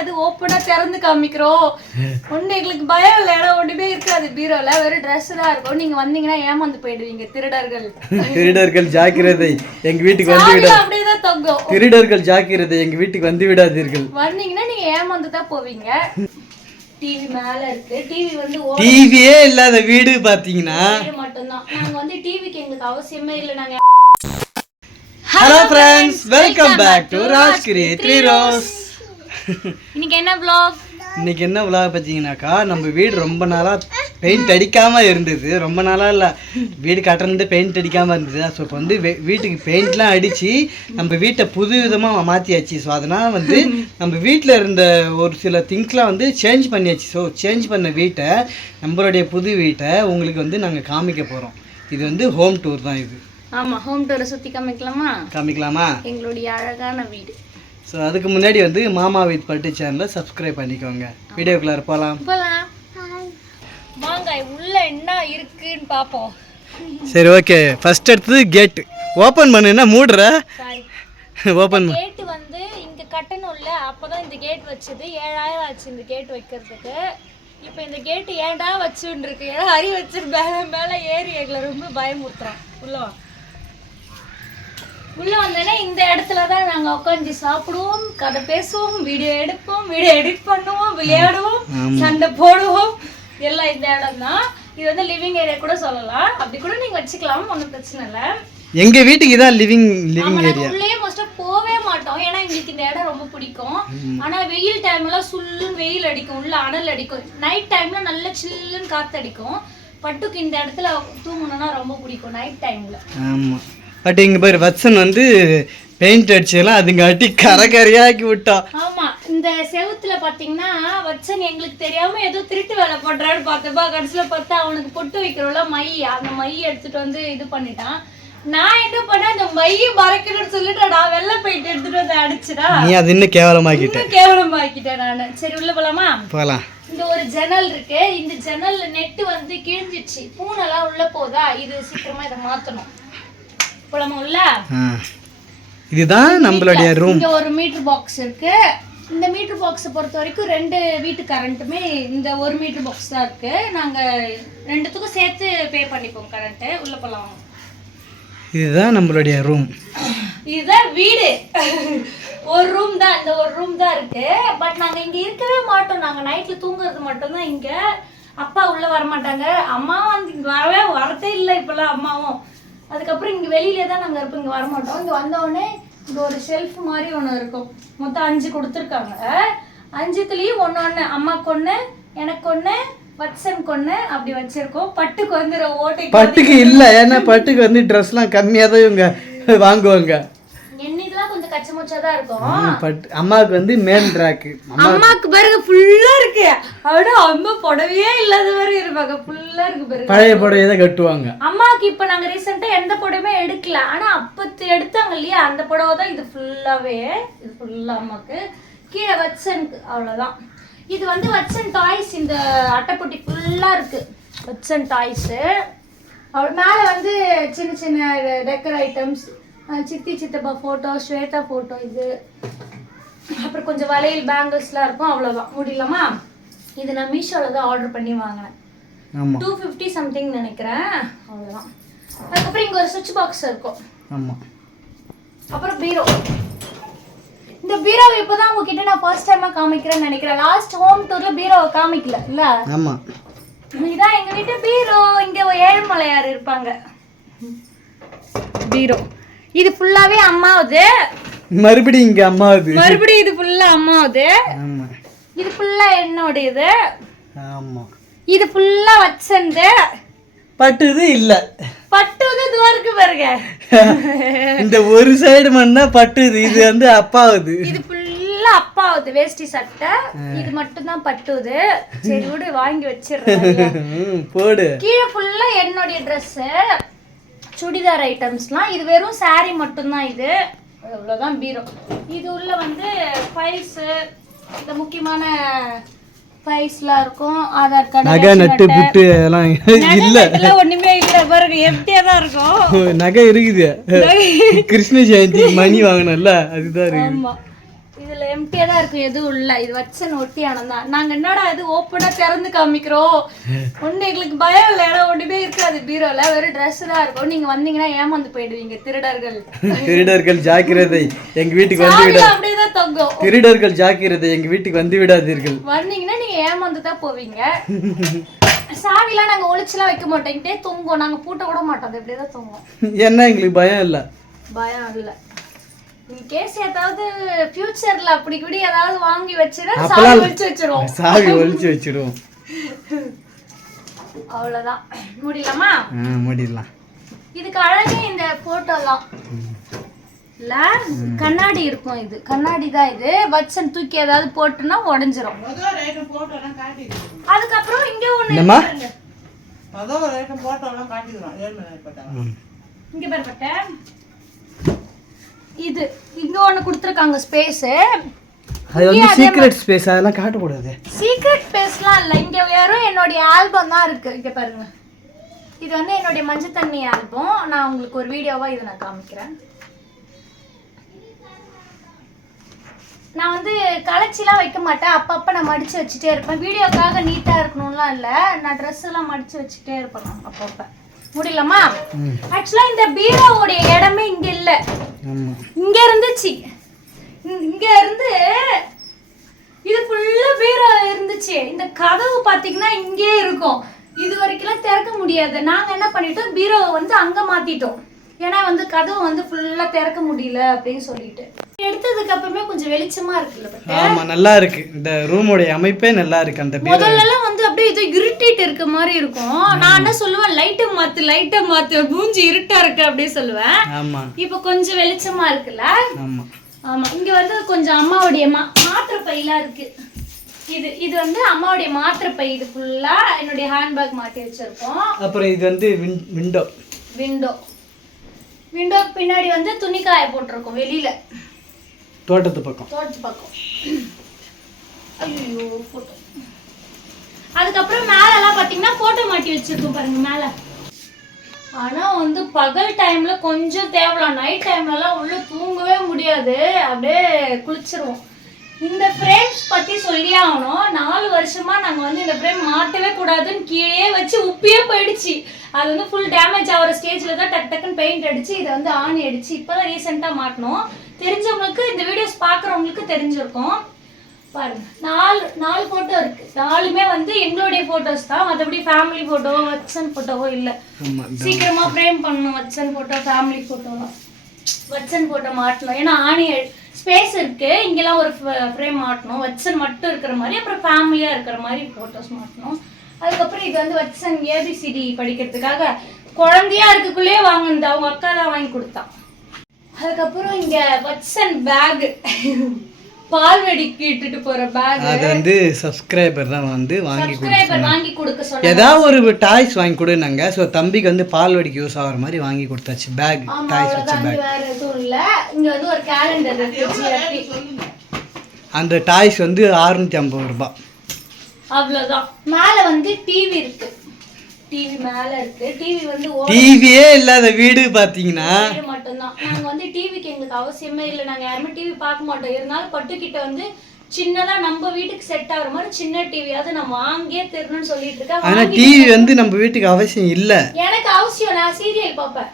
அது ஓப்பனா திறந்து காமிக்கிறோம். ஒண்ணு எங்களுக்கு பயம் இல்ல, இடம் ஒண்ணுமே இருக்காது பீரோல, வெறும் ட்ரெஸ் தான் இருக்கும். நீங்க வந்தீங்கன்னா ஏமாந்து போயிடுவீங்க திருடர்கள். திருடர்கள் ஜாக்கிரதை, எங்க வீட்டுக்கு வந்து விட. அப்படியேதான் தொங்கும். திருடர்கள் ஜாக்கிரதை, எங்க வீட்டுக்கு வந்து விடாதீர்கள். வந்தீங்கன்னா நீங்க ஏமாந்து தான் போவீங்க. டிவி மேல இருக்கு. டிவி வந்து டிவியே இல்லாத வீடு பாத்தீங்கன்னா மட்டும்தான். நாங்க வந்து டிவிக்கு எங்களுக்கு அவசியமே இல்லை. நாங்க hello friends, welcome back to Rajgir 3 ரோஸ். இன்னைக்கு என்ன vlog? இன்னைக்கு என்ன விளாக் பார்த்தீங்கன்னாக்கா, நம்ம வீடு ரொம்ப நாளாக பெயிண்ட் அடிக்காமல் இருந்தது. ரொம்ப நாளாக இல்லை, வீடு கட்டணுட்டு பெயிண்ட் அடிக்காமல் இருந்தது. ஸோ இப்போ வந்து வீட்டுக்கு பெயிண்ட்லாம் அடித்து நம்ம வீட்டை புது விதமாக மாற்றியாச்சு. ஸோ அதனால் வந்து நம்ம வீட்டில் இருந்த ஒரு சில திங்ஸ்லாம் வந்து சேஞ்ச் பண்ணியாச்சு. ஸோ சேஞ்ச் பண்ண வீட்டை, நம்மளுடைய புது வீட்டை உங்களுக்கு வந்து நாங்கள் காமிக்க போகிறோம். இது வந்து ஹோம் டூர் தான் இது. ஆமாம், ஹோம் டூரை சுற்றி காமிக்கலாமா? எங்களுடைய அழகான வீடு. ஸோ அதுக்கு முன்னாடி வந்து மாமா வித் பட்டு சேனலை சப்ஸ்கிரைப் பண்ணிக்கோங்க. வீடியோக்குள்ளார போகலாம். வாங்க உள்ள என்ன இருக்குன்னு பார்ப்போம். சரி, ஓகே. ஃபர்ஸ்ட் எடுத்தது கேட் ஓப்பன் பண்ணு. என்ன மூடுற? ஓப்பன் பண்ணு. கேட் வந்து இங்க கட்டணும்ல, அப்பதான் இந்த கேட் வச்சது. 7000 ஆச்சு இந்த கேட் வைக்கிறதுக்கு. இப்போ இந்த கேட் ஏன்டா வச்சுன்னு இருக்கு, ஏன்னா அரி வச்சு மேல ஏறி எங்களை ரொம்ப பயமுறுத்துறான். உள்ள வந்தோடனே இந்த இடத்துல தான் நாங்கள் உட்காந்து சாப்பிடுவோம், கதை பேசுவோம், வீடியோ எடுப்போம், வீடியோ எடிட் பண்ணுவோம், விளையாடுவோம், சண்டை போடுவோம். எல்லாம் இந்த இடம் தான். இது வந்து லிவிங் ஏரியா கூட சொல்லலாம், அப்படி கூட நீங்க வச்சுக்கலாம், ஒன்றும் பிரச்சனை இல்லை. எங்க வீட்டுக்கு இதான் லிவிங் ஏரியா. உள்ளே மோஸ்டா போவே மாட்டோம், ஏன்னா எங்களுக்கு இந்த இடம் ரொம்ப பிடிக்கும். ஆனா வெயில் டைம்ல சுல்லுன்னு வெயில் அடிக்கும், உள்ள அனல் அடிக்கும். நைட் டைம்ல நல்ல சில்லுன்னு காத்து அடிக்கும். பட்டுக்கு இந்த இடத்துல தூங்கணும்னா ரொம்ப பிடிக்கும் நைட் டைம்ல. ஆமா, பட் இங்க பாரு, வட்சன் வந்து பெயிண்ட் அடிச்செல்லாம் அதுங்க அட்டி கரகரையாக்கி விட்டோம். ஆமா, இந்த செவுத்துல பாத்தீங்கன்னா வச்சன் எங்களுக்கு தெரியாம ஏதோ திருட்டு வேலை பண்றான்னு பார்த்தப்பா, கடைசியில பார்த்தா அவனுக்கு பொட்டு வைக்கிறோம்ல மை, அந்த மை எடுத்துட்டு வந்து இது பண்ணிட்டான். நான் என்ன பண்ணேன், அந்த மையை மறைக்கணும்னு சொல்லிட்டு நான் வெள்ளை பெயிண்ட் எடுத்துட்டு வந்து அடிச்சுடா. நீ அது இன்னும் கேவலமாக்கிட்டேன் நானு. சரி உள்ள போலாமா? போலாம். இந்த ஒரு ஜன்னல் இருக்கு, இந்த ஜன்னல்ல நெட்டு வந்து கிழிஞ்சிச்சு, பூனெல்லாம் உள்ள போதா, இது சீக்கிரமா இதை மாத்தணும். போலாமா உள்ள? இதுதான் நம்மளுடைய ரூம். இங்க ஒரு மீட்டர் பாக்ஸ் இருக்கு. இந்த மீட்டர் பாக்ஸை பொறுத்த வரைக்கும் 2 வீட்டு கரண்ட்டுமே இந்த ஒரு மீட்டர் பாக்ஸ் தான் இருக்கு. நாங்க ரெண்டுத்துக்கும் சேர்த்து பே பண்ணிப்போம் கரண்ட். உள்ள போலாம். இதுதான் நம்மளுடைய ரூம். இதுதான் வீடு. ஒரு ரூம் தான், இந்த ஒரு ரூம் தான் இருக்கு. பட் நாங்க இங்க இருக்கவே மாட்டோம், நாங்க நைட்ல தூங்குறது மட்டும் தான் இங்க. அப்பா உள்ள வர மாட்டாங்க, அம்மா வந்து இங்க வரதே இல்லை இப்பெல்லாம் அம்மாவும். அதுக்கப்புறம் இங்கே வெளியிலே தான் நாங்கள் இருப்போம், இங்கே வரமாட்டோம். இங்கே வந்தோடனே இங்கே ஒரு ஷெல்ஃப் மாதிரி ஒன்று இருக்கும். மொத்தம் 5 கொடுத்துருக்காங்க. 5துலேயும் ஒன்று அம்மாக்கு ஒன்று, எனக்கு ஒன்று, வட்சனுக்கு ஒன்று, அப்படி வச்சிருக்கோம். பட்டுக்கு வந்து ஓட்டை பட்டுக்கு இல்லை, ஏன்னா பட்டுக்கு வந்து ட்ரெஸ்லாம் கம்மியாக தான் இவங்க வாங்குவாங்க. என்னைக்கெல்லாம் கொஞ்சம் கச்சமுச்சா தான் இருக்கும். பட் அம்மாவுக்கு வந்து மேல் ட்ராக்கு. அம்மாவுக்கு பாருங்க ஃபுல்லா இருக்கு. அவட அம்மா புடவையே இல்லாத மாதிரி இருப்பாங்க, ஃபுல்லா இருக்கு பாருங்க. பழைய புடவையை தான் கட்டுவாங்க. அம்மாவுக்கு இப்ப நாங்க ரீசெண்டா எந்த புடவையுமே எடுக்கல, ஆனா அப்பத்து எடுத்தாங்க இல்லையா, அந்த புடவை தான் இது ஃபுல்லாவே. இது ஃபுல்லா அம்மாக்கு. கீழே வச்சனுக்கு, அவ்வளவுதான். இது வந்து வச்சன் டாய்ஸ். இந்த அட்டைப்பொட்டி ஃபுல்லா இருக்கு வச்சன் டாய்ஸ். அவள் மேல வந்து சின்ன சின்ன டெக்கர் ஐட்டம்ஸ், சித்தி சித்தப்பா ஃபோட்டோ, ஸ்வேதா ஃபோட்டோ, இது அப்புறம் கொஞ்சம் வளையல் பேங்கிள்ஸ்லாம் இருக்கும். அவ்வளோதான். முடியலாமா? இது நான் மீஷோவில் தான் ஆர்டர் பண்ணி வாங்கினேன். 250 சம்திங் நினைக்கிறேன். அவ்வளோதான். அதுக்கப்புறம் இங்கே ஒரு சுவிட்ச் பாக்ஸ் இருக்கும். ஆமாம். அப்புறம் பீரோ. இந்த பீரோவை இப்போ தான் உங்ககிட்ட நான் ஃபர்ஸ்ட் டைமாக காமிக்கிறேன்னு நினைக்கிறேன். லாஸ்ட் ஹோம் டூரில் பீரோவை காமிக்கல இல்ல? ஆமாம். இதுதான் எங்கள் வீட்டு பீரோ. இங்கே ஏழுமலையார் இருப்பாங்க. பீரோ இது ஃபுல்லாவே அம்மாவுது. மறுபடியும் இங்க அம்மாவுது. மறுபடியும் இது ஃபுல்லா அம்மாவுது. ஆமா. இது ஃபுல்லா என்னோடது. ஆமா. இது ஃபுல்லா வச்சந்து. பட்டுது இல்ல. பட்டுது துவருக்கு பாருங்க. இந்த ஒரு சைடு மண்ணா பட்டுது, இது வந்து அப்பாவுது. இது ஃபுல்லா அப்பாவுது வேஷ்டி சட்டை. இது மட்டும் தான் பட்டுது. சரி விடு, வாங்கி வச்சிடுறேன். போடு. கீழே ஃபுல்லா என்னோட Dress, சுடிதார் ஐட்டம்ஸ்லாம். இது வெறும் சாரி மட்டும்தான். இது அவ்வளோதான் பீரோ. இது உள்ள வந்து ஃபைல்ஸ், இந்த முக்கியமான ஃபைல்ஸ்லாம் இருக்கும். ஆதார் கார்டு, நகை, நட்டு புட்டு எல்லாம் இல்ல, ஒண்ணுமே இல்ல பாருங்க, எம்டியா தான் இருக்கும். நகை இருக்குது. கிருஷ்ண ஜெயந்தி மணி வாங்கினல, அதுதான் இருக்கு. ஆமா, இது இதுல எம்டியா தான் இருக்கும், எதுவும் இல்ல. இது வச்சன் ஒட்டியானம் தான். நாங்க என்னடா இது ஓப்பனா திறந்து காமிக்கிறோம், ஒண்ணு எங்களுக்கு பயம் இல்ல, ஏன்னா ஒண்ணுமே இருக்காது பீரோல, வெறும் ட்ரெஸ் தான் இருக்கும். நீங்க வந்தீங்கன்னா ஏமாந்து போயிடுவீங்க திருடர்கள். திருடர்கள் ஜாக்கிரதை, எங்க வீட்டுக்கு வந்து விட. அப்படியேதான் தொங்கும். திருடர்கள் ஜாக்கிரதை, எங்க வீட்டுக்கு வந்து விடாதீர்கள். வந்தீங்கன்னா நீங்க ஏமாந்து தான் போவீங்க. சாவிலாம் நாங்க ஒளிச்சுலாம் வைக்க மாட்டோம், இங்கிட்டே தொங்கும். நாங்க பூட்ட கூட மாட்டோம், அது இப்படியேதான் தொங்கும். என்ன எங்களுக்கு பயம் இல்ல. பயம் இல்ல. கேஸ் ஏதாவது ஃபியூச்சர்ல அப்படி கூட ஏதாவது வாங்கி வச்சிரா சாவி ஒளிச்சு வச்சிருவோம். சாவி ஒளிச்சு வச்சிருவோம். அவ்வளவுதான். முடியலாமா? முடியலாம். இதுக்கு அழகே இந்த போட்டோலாம் இல்ல, கண்ணாடி இருக்கும். இது கண்ணாடி தான். இது வச்சன் தூக்கி ஏதாவது போட்டுனா உடைஞ்சிரும். அதுக்கப்புறம் இங்க ஒண்ணு இங்க பாருப்பட்ட இது இங்க ஒண்ணு கொடுத்துருக்காங்க ஸ்பேஸ். அது வந்து சீக்ரெட் ஸ்பேஸ், அதெல்லாம் காட்ட கூடாது. சீக்ரெட் ஸ்பேஸ்லாம் இல்ல, இங்க வெறும் என்னோட ஆல்பம் தான் இருக்கு. இங்க பாருங்க, இது வந்து என்னோட மஞ்சள் தண்ணி ஆல்பம். நான் உங்களுக்கு ஒரு வீடியோவா இதை நான் காமிக்கிறேன். நான் வந்து கலச்சிலாம் வைக்க மாட்டேன், அப்பப்போ நான் மடிச்சு வச்சுட்டே இருப்பேன். வீடியோக்காக நீட்டாக இருக்கணும்லாம் இல்லை, நான் ட்ரெஸ் எல்லாம் மடிச்சு வச்சுட்டே இருப்பேன் நான் அப்பப்போ. முடியலமா? ஆக்சுவலாக இந்த பீரோவுடைய இடமே இங்கே இல்லை, இங்கே இருந்துச்சு. இங்கே இருந்து இது ஃபுல்லாக பீரோ இருந்துச்சு. இந்த கதவு பார்த்தீங்கன்னா இங்கே இருக்கும், இது வரைக்கும்லாம் திறக்க முடியாது. நாங்கள் என்ன பண்ணிட்டோம், பீரோவை வந்து அங்கே மாற்றிட்டோம். ஏன்னா வந்து கதவு வந்து ஃபுல்லா திறக்க முடியல அப்படின்னு சொல்லிட்டு. எடுத்ததுக்கு அப்புறமே கொஞ்சம் வெளிச்சமா இருக்குல்ல. ஆமா, நல்லா இருக்கு. இந்த ரூமோட அமைப்பே நல்லா இருக்கு. அந்த முதல்ல எல்லாம் வந்து அப்படியே இது இருட்டிட்டு இருக்க மாதிரி இருக்கும். நான் என்ன சொல்லுவேன், லைட்டை மாத்து மூஞ்சி இருட்டா இருக்கு அப்படியே சொல்லுவேன். ஆமா, இப்போ கொஞ்சம் வெளிச்சமா இருக்குல்ல. ஆமா ஆமா. இங்க வந்து கொஞ்சம் அம்மாவுடைய மாத்திரை பையெல்லாம் இருக்கு. இது வந்து அம்மாவுடைய மாத்திரை பை. இது ஃபுல்லா என்னுடைய ஹேண்ட்பேக் மாட்டி வச்சிருக்கோம். அப்புறம் இது வந்து விண்டோக்கு பின்னாடி வந்து துணி காய போட்டிருக்கோம் வெளியில, தோட்டத்து பக்கம். ஐயோ போட்டோ. அதுக்கப்புறம் மேல எல்லாம் பாத்தீங்கன்னா போட்டோ மாட்டி வச்சிருக்கோம் பாருங்க மேல. ஆனா வந்து பகல் டைம்ல கொஞ்சம் தேவலாம், நைட் டைம்ல எல்லாம் உள்ள தூங்கவே முடியாது, அப்படியே குளிச்சிருவோம். இந்த ஃப்ரேம்ஸ் பத்தி சொல்லி ஆகணும். 4 வருஷமா நாங்க வந்து இந்த ஃப்ரேம் மாட்டவே கூடாதுன்னு கீழே வச்சு உப்பியே போயிடுச்சு. அது வந்து ஃபுல் டேமேஜ் ஆகிற ஸ்டேஜ்ல தான் டக்குன்னு பெயிண்ட் அடிச்சு இதை வந்து ஆணி அடிச்சு இப்பதான் ரீசெண்டா மாட்டணும். தெரிஞ்சவங்களுக்கு, இந்த வீடியோஸ் பாக்குறவங்களுக்கு தெரிஞ்சிருக்கும். பாருங்க, 4 போட்டோ இருக்கு. 4மே வந்து எங்களுடைய போட்டோஸ் தான், மற்றபடி ஃபேமிலி போட்டோவோ வச்சன் போட்டோவோ இல்லை. சீக்கிரமா ஃப்ரேம் பண்ணணும் வச்சன் போட்டோ, ஃபேமிலி போட்டோலாம். வச்சன் போட்டோ மாட்டணும், ஏன்னா ஆணி ஸ்பேஸ் இருக்கு. இங்கெல்லாம் ஒரு ஃப்ரேம் மாட்டணும், வச்சன் மட்டும் இருக்கிற மாதிரி, அப்புறம் ஃபேமிலியா இருக்கிற மாதிரி போட்டோஸ் மாட்டணும். அதுக்கப்புறம் இது வந்து வச்சன் ஏபிசிடி படிக்கிறதுக்காக குழந்தையா இருக்குள்ளேயே வாங்கினது, அவங்க அக்கா தான் வாங்கி கொடுத்தான். அதுக்கப்புறம் இங்க வச்சன் பேக், பால்வடிக்கு இட்டுட்டு போற பேக், அது வந்து சப்ஸ்கிரைபர் தான் வந்து வாங்கி கொடுக்க சொன்னாங்க. ஏதாவது ஒரு டாய்ஸ் வாங்கி கொடுனாங்க. ஸோ தம்பிக்கு வந்து பால்வடிக்கு யூஸ் ஆகிற மாதிரி வாங்கி கொடுத்தாச்சு. பேக், டாய்ஸ் வச்ச பேக். வேற எதுவும் இல்ல. இங்க வந்து ஒரு கேலண்டர் இருக்கு. அந்த டாய்ஸ் வந்து 650 ரூபாய். அவ்வளவுதான். மேல வந்து டிவி இருக்கு. டிவி மேல இருக்கு. டிவி வந்து டிவியே இல்லாத வீடு பாத்தீங்கன்னா மட்டும்தான். நாங்க வந்து டிவிக்கு எங்களுக்கு அவசியமே இல்லை, நாங்க யாருமே டிவி பார்க்க மாட்டோம். இருந்தாலும் பட்டுக்கிட்ட வந்து சின்னதா நம்ம வீட்டுக்கு செட் ஆகுற மாதிரி சின்ன டிவியாவது நான் வாங்கியே தரணும்னு சொல்லிட்டு இருக்கேன். ஆனா டிவி வந்து நம்ம வீட்டுக்கு அவசியம் இல்ல. எனக்கு அவசியம், நான் சீரியல் பார்ப்பேன்.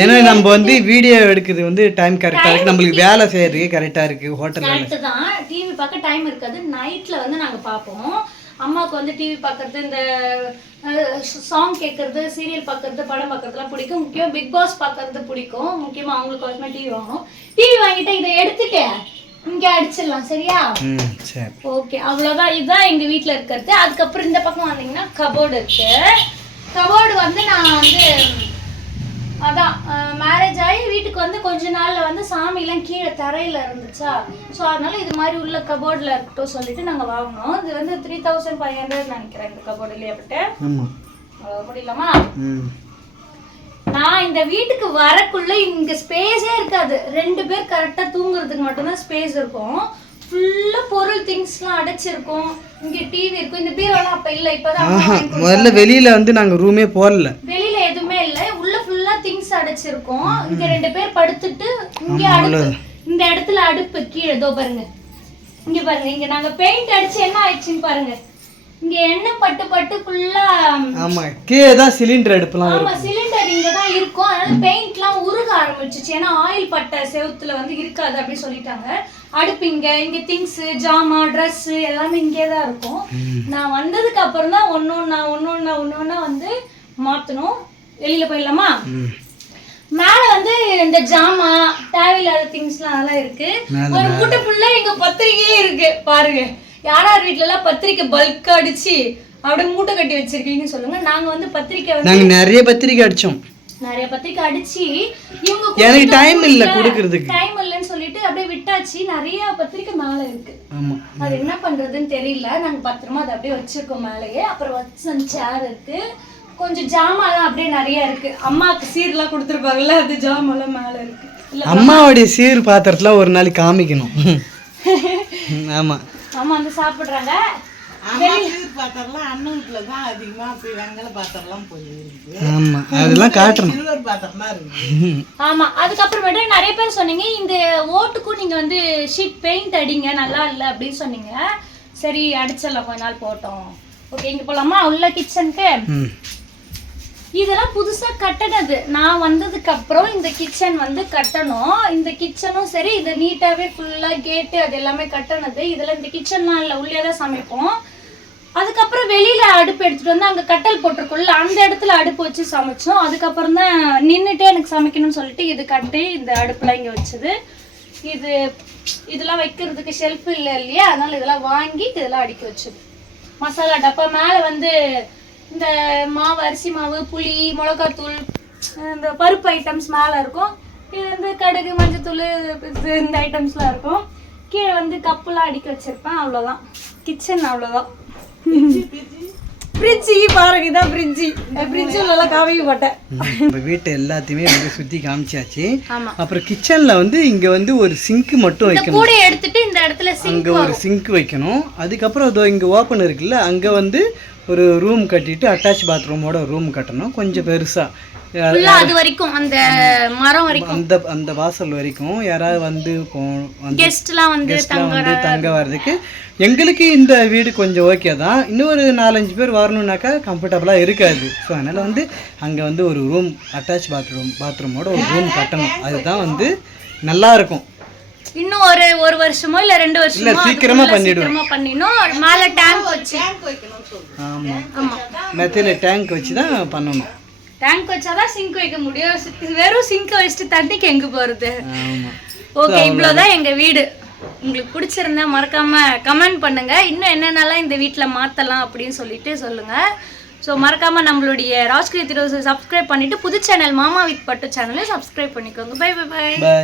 ஏன்னா நம்ம வந்து வீடியோ எடுக்கிறது வந்து டைம் கரெக்டா இருக்கு, நம்மளுக்கு வேலை செய்யறதுக்கு கரெக்டா இருக்கு. ஹோட்டல்ல கரெக்ட் தான், டிவி பார்க்க டைம் இருக்காது. நைட்ல வந்து நாங்க பார்ப்போம். அம்மாவுக்கு வந்து டிவி பார்க்கறது, இந்த சாங் கேட்கறது, சீரியல் பார்க்கறது, படம் பார்க்கறதுலாம் பிடிக்கும். முக்கியமாக பிக் பாஸ் பார்க்கறது பிடிக்கும். முக்கியமாக அவங்களுக்கு வந்து டிவி வாங்கணும். டிவி வாங்கிட்டு இதை எடுத்துட்டு இங்கே அடிச்சிடலாம். சரியா? சரி, ஓகே. அவ்வளோதான். இதுதான் எங்கள் வீட்டில் இருக்கிறது. அதுக்கப்புறம் இந்த பக்கம் வந்தீங்கன்னா கபோர்டு இருக்கு. கபோர்டு வந்து நான் வந்து அதான் மேரேஜ் ஆகி வீட்டுக்கு வந்து கொஞ்ச நாள்ல வந்து சாமியெல்லாம் கீழே தரையில இருந்துச்சா, ஸோ அதனால இது மாதிரி உள்ள கபோர்டில் இருக்கட்டும் சொல்லிட்டு நாங்கள் வாங்கினோம். இது வந்து 3500 நினைக்கிறேன் இந்த கபோர்டு இல்லையா? பட்டு முடியலாமா? நான் இந்த வீட்டுக்கு வரக்குள்ள இங்க ஸ்பேஸே இருக்காது. 2 பேர் கரெக்டா தூங்குறதுக்கு மட்டும்தான் ஸ்பேஸ் இருக்கும். ஃபுல்லா பொருள் திங்ஸ்லாம் அடைச்சிருக்கும். இங்க டிவி இருக்கும். இந்த பீரோலாம் அப்ப இல்ல, இப்பதான் முதல்ல வெளியில வந்து நாங்க ரூமே போடல, வெளியில எதுவுமே இல்ல, உள்ள ஃபுல்லா திங்ஸ் அடைச்சிருக்கும். இங்க 2 பேர் படுத்துட்டு இங்க இந்த இடத்துல அடுப்பு கீழே இதோ பாருங்க, இங்க பாருங்க, இங்க நாங்க பெயிண்ட் அடிச்சு என்ன ஆயிடுச்சுன்னு பாருங்க, இங்க எண்ணெய் பட்டு பட்டு ஃபுல்லா. ஆமா, கீழே தான் சிலிண்டர் அடுப்புலாம் ஆமா, சிலிண்டர் இங்க தான் இருக்கும். அதனால பெயிண்ட்லாம் உருக ஆரம்பிச்சிச்சு. ஏன்னா ஆயில் பட்ட செவுத்துல வந்து இருக்காது அப்படின்னு சொல்லிட்டாங்க. அடுப்பு இங்க திங்ஸ், ஜாமா, ட்ரெஸ் எல்லாமே இங்கே தான் இருக்கும். நான் வந்ததுக்கு அப்புறம் தான் ஒன்னொன்னா வந்து மாத்தணும். வெளியில போயிடலாமா? மேல வந்து இந்த ஜாமா, தேவையில்லாத திங்ஸ்லாம் அதெல்லாம் இருக்கு. ஒரு மூட்டை ஃபுல்லா எங்க பத்திரிக்கையே இருக்கு பாருங்க. யாரார் வீட்ல எல்லாம் பத்திரிக்கை பல்க் அடிச்சு அப்படியே மூட்டை கட்டி வச்சிருக்கீங்கன்னு சொல்லுங்க. நாங்க வந்து பத்திரிக்கை வந்து நாங்க நிறைய பத்திரிக்கை அடிச்சோம். நிறைய பத்திரிக்கை அடிச்சு இவங்க எனக்கு டைம் இல்ல குடுக்கிறதுக்கு. டைம் இல்லன்னு சொல்லிட்டு அப்படியே விட்டாச்சு. நிறைய பத்திரிக்கை மேல இருக்கு. ஆமா, அது என்ன பண்றதுன்னு தெரியல. நாங்க பத்திரமா அதை அப்படியே வச்சிருக்கோம் மேலேயே. அப்புறம் வச்ச சேர் இருக்கு. கொஞ்சம் ஜாமான்லாம் அப்படியே நிறைய இருக்கு. அம்மாக்கு சீர்லாம் கொடுத்துருப்பாங்கல்ல, அது ஜாமான்லாம் மேல இருக்கு. அம்மாவுடைய சீர் பாத்திரத்துல ஒரு நாளைக்கு காமிக்கணும். ஆமா அம்மா வந்து சாப்பிடுறாங்க. ஆமா, அதெல்லாம் காட்டணும். ஆமா, அதுக்கப்புறமேட்டு நிறைய பேர் சொன்னீங்க இந்த ஓட்டுக்கும் நீங்க வந்து ஷீட் பெயிண்ட் அடிங்க, நல்லா இல்ல அப்படின்னு சொன்னீங்க. சரி அடிச்சிடலாம், கொஞ்ச நாள் போட்டோம். ஓகே, இங்க போலாமா உள்ள கிச்சனுக்கு? இதெல்லாம் புதுசா கட்டினது. நான் வந்ததுக்கு அப்புறம் இந்த கிச்சன் வந்து கட்டணும். இந்த கிச்சனும் சரி, இது நீட்டாவே ஃபுல்லா கேட்டு அது எல்லாமே கட்டினது. இதெல்லாம் இந்த கிச்சன்லாம் இல்லை, உள்ளே தான் சமைப்போம். அதுக்கப்புறம் வெளியில அடுப்பு எடுத்துட்டு வந்து அங்க கட்டல் போட்டிருக்கோம்ல, அந்த இடத்துல அடுப்பு வச்சு சமைச்சோம். அதுக்கப்புறம் தான் நின்றுட்டே எனக்கு சமைக்கணும்னு சொல்லிட்டு இது கட்டி இந்த அடுப்புலாம் இங்க வச்சது. இதெல்லாம் வைக்கிறதுக்கு ஷெல்ஃப் இல்லை இல்லையா, அதனால இதெல்லாம் வாங்கி இதெல்லாம் அடுக்கி வச்சது. மசாலா டப்பா மேல வந்து இந்த மாவு, அரிசி மாவு, புளி, மிளகாத்தூள், இந்த பருப்பு ஐட்டம்ஸ் மேல இருக்கும். இது வந்து கடுகு, மஞ்சத்தூள், இந்த ஐட்டம்ஸ்லாம் இருக்கும். கீழே வந்து கப்புலாம் அடுக்கி வச்சிருப்பேன். அவ்வளோதான் கிச்சன், அவ்வளோதான். ஃப்ரிட்ஜி பாருங்க, இதான் ஃப்ரிட்ஜி. ஃப்ரிட்ஜில் நல்லா காமிக்க மாட்டேன். நம்ம வீட்டை எல்லாத்தையுமே வந்து சுற்றி காமிச்சாச்சு. அப்புறம் கிச்சனில் வந்து இங்கே வந்து ஒரு சிங்க் மட்டும் வைக்கணும். கூட எடுத்துட்டு இந்த இடத்துல அங்கே ஒரு சிங்க் வைக்கணும். அதுக்கப்புறம் அதோ இங்கே ஓப்பன் இருக்குல்ல, அங்கே வந்து ஒரு ரூம் கட்டிட்டு அட்டாச் பாத்ரூமோட ரூம் கட்டணும், கொஞ்சம் பெருசாக. அது வரைக்கும் அந்த மரம் வரைக்கும், அந்த வாசல் வரைக்கும் யாராவது வந்து கெஸ்ட்லாம் வந்து தங்க வர்றதுக்கு. எங்களுக்கு இந்த வீடு கொஞ்சம் ஓகே தான். இன்னொரு 4-5 பேர் வரணுன்னாக்கா கம்ஃபர்டபுளாக இருக்காது. ஸோ அதனால் வந்து அங்கே வந்து ஒரு ரூம், அட்டாச் பாத்ரூமோட ஒரு ரூம் கட்டணும். அதுதான் வந்து நல்லா இருக்கும். இன்னும் ஒரு வருஷமோ இல்ல 2 வருஷமோ இல்ல சீக்கிரமா பண்ணிடுவோம். மேல டேங்க் வச்சு. ஆமா, மெத்தையில டேங்க் வச்சு தான் பண்ணணும். டேங்க் வச்சாதான் சிங்க் வைக்க முடியும். வெறும் சிங்க் வச்சுட்டு தண்ணிக்கு எங்க போறது? ஓகே, இவ்வளவுதான் எங்க வீடு. உங்களுக்கு பிடிச்சிருந்தா மறக்காம கமெண்ட் பண்ணுங்க. இன்னும் என்னென்னலாம் இந்த வீட்டில் மாற்றலாம் அப்படின்னு சொல்லிட்டு சொல்லுங்க. ஸோ மறக்காம நம்மளுடைய ராஜ்கிரி திரு சப்ஸ்கிரைப் பண்ணிட்டு புது சேனல் மாமா வித் பட்டு சேனலை சப்ஸ்கிரைப் பண்ணிக்கோங்க. Bye bye by.